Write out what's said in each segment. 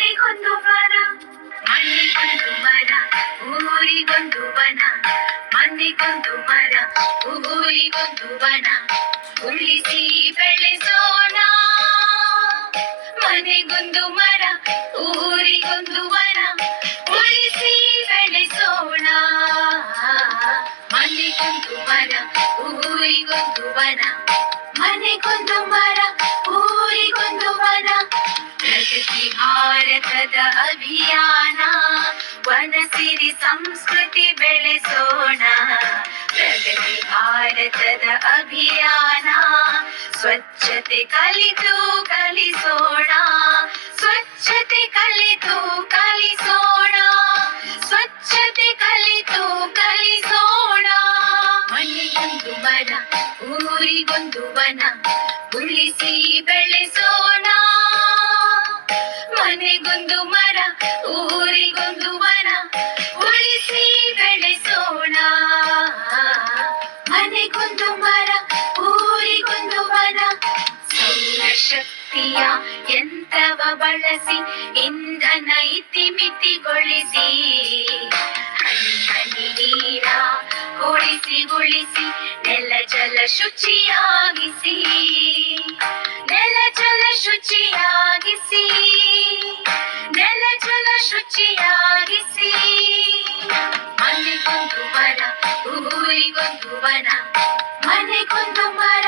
ಊರಿಗೊಂದು ವನ, ಮನೆಗೊಂದು ಮರ, ಊರಿಗೊಂದು ವನ, ಮನೆಗೊಂದು ಮರ, ಊರಿಗೊಂದು ವನ. ಉಳಿಸಿ ಬೆಳೆಸೋಣ ಮನೆಗೊಂದು ಮರ, ಊರಿಗೊಂದು ವನ. ಉಳಿಸಿ ಬೆಳೆಸೋಣ ಮನೆಗೊಂದು ಮರ, ಊರಿಗೊಂದು ವನ, ಮನೆಗೊಂದು ಮರ, ಊರಿಗೊಂದು ವನ. ಪ್ರಗತಿ ಭಾರತದ ಅಭಿಯಾನ, ವನಸಿರಿ ಸಂಸ್ಕೃತಿ ಬೆಳೆಸೋಣ. ಪ್ರಗತಿ ಭಾರತದ ಅಭಿಯಾನ, ಸ್ವಚ್ಛತೆ ಕಲಿತು ಕಲಿಸೋಣ. ಸ್ವಚ್ಛತೆ ಕಲಿತು ಕಲಿಸೋಣ. ಸ್ವಚ್ಛತೆ ಕಲಿತು ಕಲಿಸೋಣ. ಮನೆಗೊಂದು ಮರ, ಊರಿಗೊಂದು ವನ. ಉಳಿಸಿ ಬೆಳೆಸೋಣ ಮನೆಗೊಂದು ಮರ, ಊರಿಗೊಂದು ವನ. ಉಳಿಸಿ ಬೆಳೆಸೋಣ ಮನೆಗೊಂದು ಮರ, ಊರಿಗೊಂದು ವನ. ಸೌರಶಕ್ತಿಯ ಯಂತ್ರವ ಬಳಸಿ ಇಂಧನ ಇತಿಮಿತಿಗೊಳಿಸಿ, ಹನಿ ಹನಿ ನೀರ ಉಳಿಸಿ ನೆಲ ಜಲ ಶುಚಿಯಾಗಿಸಿ. ನೆಲ ಜಲ ಶುಚಿಯಾಗಿಸಿ, ನೆಲ ಜಲ ಶುಚಿಯಾಗಿಸಿ. ಮನೆಗೊಂದು ಮರ, ಊರಿಗೊಂದು ವನ, ಮನೆಗೊಂದು ಮರ,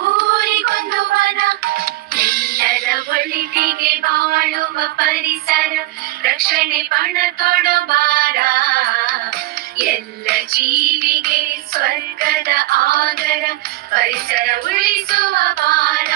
ಊರಿಗೊಂದು ವನ. ಎಲ್ಲರ ಒಳಿತಿಗೆ ಬಾಳುವ ಪರಿಸರ ರಕ್ಷಣೆ ಪಣ ತೊಡಬಾರ. ಎಲ್ಲ ಜೀವಿಗೆ ಸ್ವರ್ಗದ ಆಗರ ಪರಿಸರ ಉಳಿಸುವ ಭಾರ.